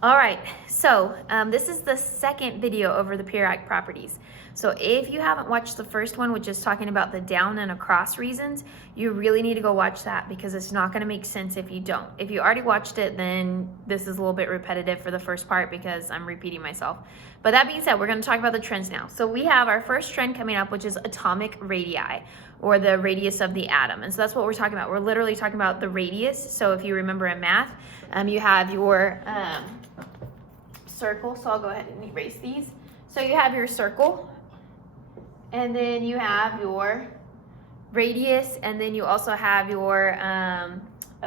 All right, so this is the second video over the periodic properties. So if you haven't watched the first one, which is talking about the down and across reasons, you really need to go watch that because it's not going to make sense if you don't. If you already watched it, then this is a little bit repetitive for the first part because I'm repeating myself. But that being said, we're going to talk about the trends now. So we have our first trend coming up, which is atomic radii, or the radius of the atom. And so that's what we're talking about. We're literally talking about the radius. So if you remember in math, you have your circle. So I'll go ahead and erase these. So you have your circle, and then you have your radius, and then you also have your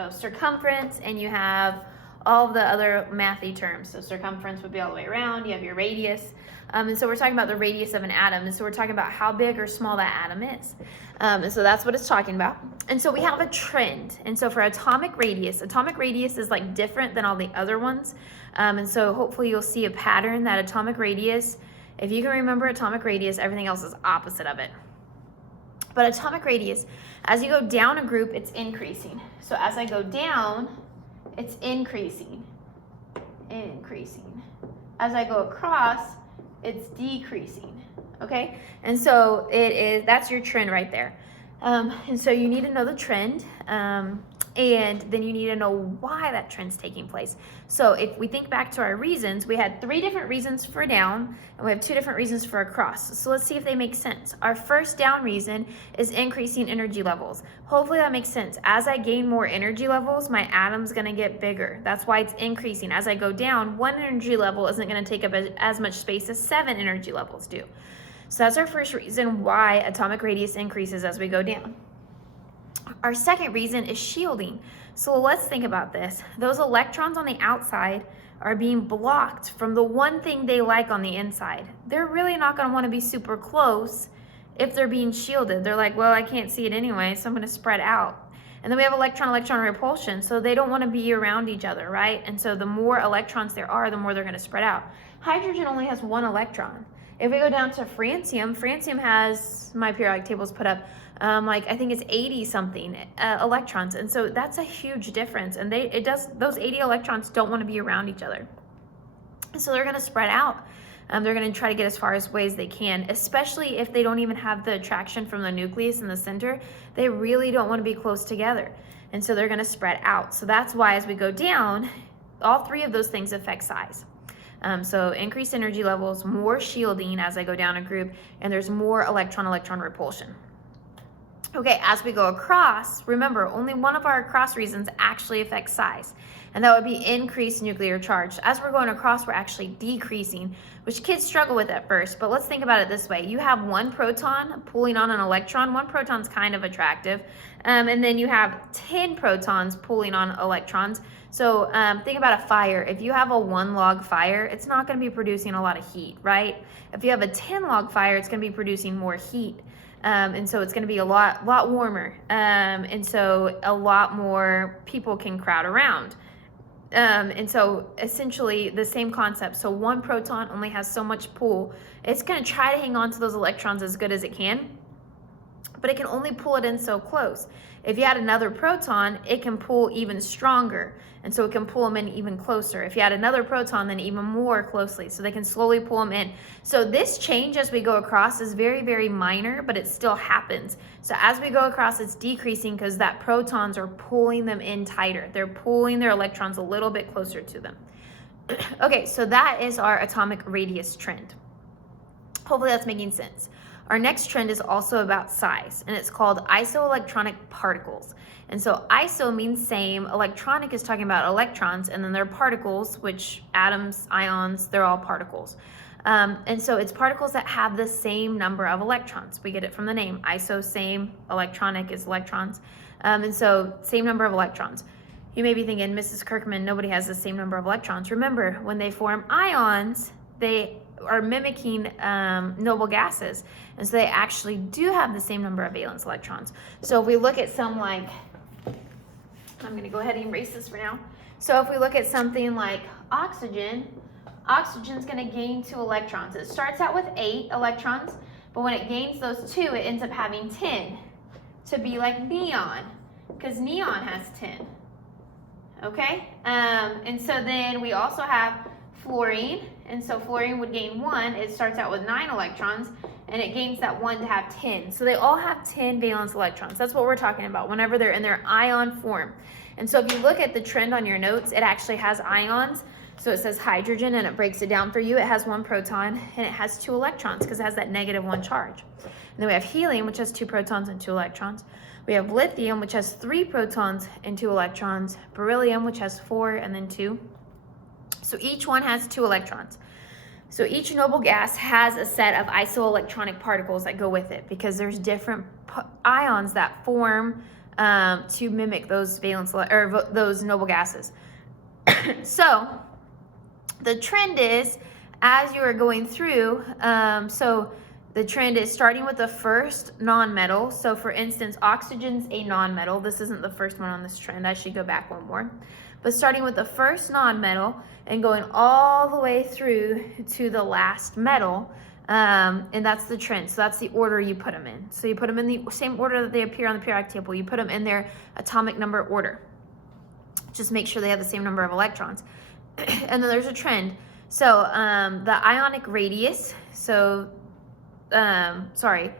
circumference, and you have all of the other mathy terms. So circumference would be all the way around. You have your radius. And so we're talking about the radius of an atom. And so we're talking about how big or small that atom is. And so that's what it's talking about. And so we have a trend. And so for atomic radius is like different than all the other ones. And so hopefully you'll see a pattern that atomic radius, if you can remember atomic radius, everything else is opposite of it. But atomic radius, as you go down a group, it's increasing. So as I go down, it's increasing. As I go across, it's decreasing. Okay? And so that's your trend right there. And so you need to know the trend, and then you need to know why that trend's taking place. So if we think back to our reasons, we had 3 different reasons for down, and we have 2 different reasons for across. So let's see if they make sense. Our first down reason is increasing energy levels. Hopefully that makes sense. As I gain more energy levels, my atom's gonna get bigger. That's why it's increasing. As I go down, 1 energy level isn't gonna take up as much space as 7 energy levels do. So that's our first reason why atomic radius increases as we go down. Our second reason is shielding. So let's think about this. Those electrons on the outside are being blocked from the one thing they like on the inside. They're really not going to want to be super close if they're being shielded. They're like, well, I can't see it anyway, so I'm going to spread out. And then we have electron-electron repulsion, so they don't want to be around each other, right? And so the more electrons there are, the more they're going to spread out. Hydrogen only has 1 electron. If we go down to francium has, my periodic tables put up, I think it's 80 something electrons. And so that's a huge difference. And those 80 electrons don't want to be around each other. So they're going to spread out. They're going to try to get as far away as they can, especially if they don't even have the attraction from the nucleus in the center. They really don't want to be close together. And so they're going to spread out. So that's why as we go down, all 3 of those things affect size. So increased energy levels, more shielding as I go down a group, and there's more electron-electron repulsion. Okay, as we go across, remember, only one of our across reasons actually affects size, and that would be increased nuclear charge. As we're going across, we're actually decreasing, which kids struggle with at first, but let's think about it this way. You have 1 proton pulling on an electron. 1 proton's kind of attractive, and then you have 10 protons pulling on electrons. So think about a fire. If you have a 1 log fire, it's not going to be producing a lot of heat, right? If you have a 10 log fire, it's going to be producing more heat. And so it's going to be a lot warmer. And so a lot more people can crowd around. And so essentially the same concept. So 1 proton only has so much pull. It's going to try to hang on to those electrons as good as it can, but it can only pull it in so close. If you add another proton, it can pull even stronger, and so it can pull them in even closer. If you add another proton, then even more closely, so they can slowly pull them in. So this change as we go across is very, very minor, but it still happens. So as we go across, it's decreasing because that protons are pulling them in tighter. They're pulling their electrons a little bit closer to them. Okay, so that is our atomic radius trend. Hopefully that's making sense. Our next trend is also about size, and it's called isoelectronic particles. And so iso means same, electronic is talking about electrons, and then they're particles, which atoms, ions, they're all particles. And so it's particles that have the same number of electrons. We get it from the name. Iso, same, electronic is electrons. And so same number of electrons. You may be thinking, Mrs. Kirkman, nobody has the same number of electrons. Remember, when they form ions, they are mimicking noble gases, and so they actually do have the same number of valence electrons. So if we look at I'm going to go ahead and erase this for now. So if we look at something like oxygen's going to gain 2 electrons. It starts out with 8 electrons, but when it gains those 2, it ends up having 10 to be like neon, because neon has 10. okay? And so then we also have fluorine, and so fluorine would gain 1. It starts out with 9 electrons, and it gains that 1 to have 10. So they all have 10 valence electrons. That's what we're talking about whenever they're in their ion form. And so if you look at the trend on your notes, it actually has ions. So it says hydrogen, and it breaks it down for you. It has 1 proton, and it has 2 electrons because it has that -1 charge. And then we have helium, which has 2 protons and 2 electrons. We have lithium, which has 3 protons and 2 electrons. Beryllium, which has 4 and then 2. So each one has 2 electrons. So each noble gas has a set of isoelectronic particles that go with it because there's different ions that form to mimic those valence or those noble gases. So the trend is, as you are going through, so the trend is starting with the first non-metal. So for instance, oxygen's a non-metal. This isn't the first one on this trend. I should go back one more. But starting with the first non-metal and going all the way through to the last metal, and that's the trend. So that's the order you put them in. So you put them in the same order that they appear on the periodic table. You put them in their atomic number order. Just make sure they have the same number of electrons. And then there's a trend. So the ionic radius, so sorry,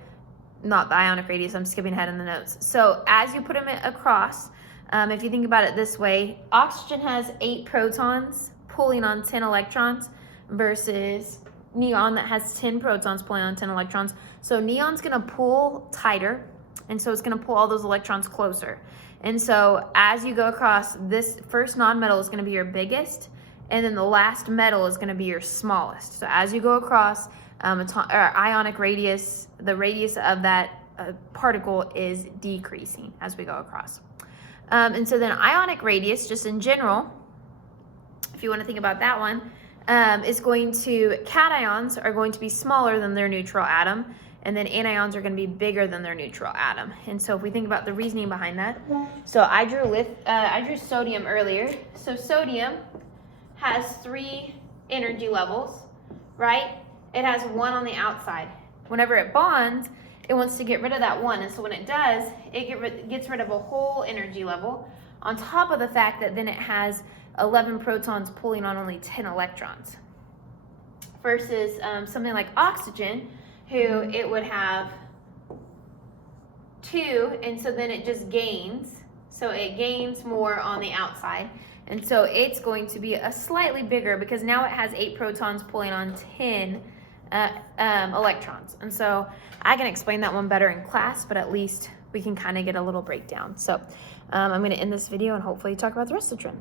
not the ionic radius, I'm skipping ahead in the notes. So as you put them across, if you think about it this way, oxygen has 8 protons pulling on 10 electrons versus neon that has 10 protons pulling on 10 electrons. So neon's gonna pull tighter, and so it's gonna pull all those electrons closer. And so as you go across, this first non-metal is gonna be your biggest, and then the last metal is gonna be your smallest. So as you go across, ionic radius, the radius of that particle is decreasing as we go across. And so then ionic radius, just in general, if you want to think about that one, is going to, cations are going to be smaller than their neutral atom, and then anions are going to be bigger than their neutral atom. And so if we think about the reasoning behind that, so I drew sodium earlier. So sodium has 3 energy levels, right? It has 1 on the outside. Whenever it bonds, it wants to get rid of that 1. And so when it does, it gets rid of a whole energy level on top of the fact that then it has 11 protons pulling on only 10 electrons. Versus something like oxygen, who it would have 2, and so then it just gains. So it gains more on the outside. And so it's going to be a slightly bigger because now it has 8 protons pulling on 10 electrons. And so I can explain that one better in class, but at least we can kind of get a little breakdown. So I'm going to end this video and hopefully talk about the rest of the trend.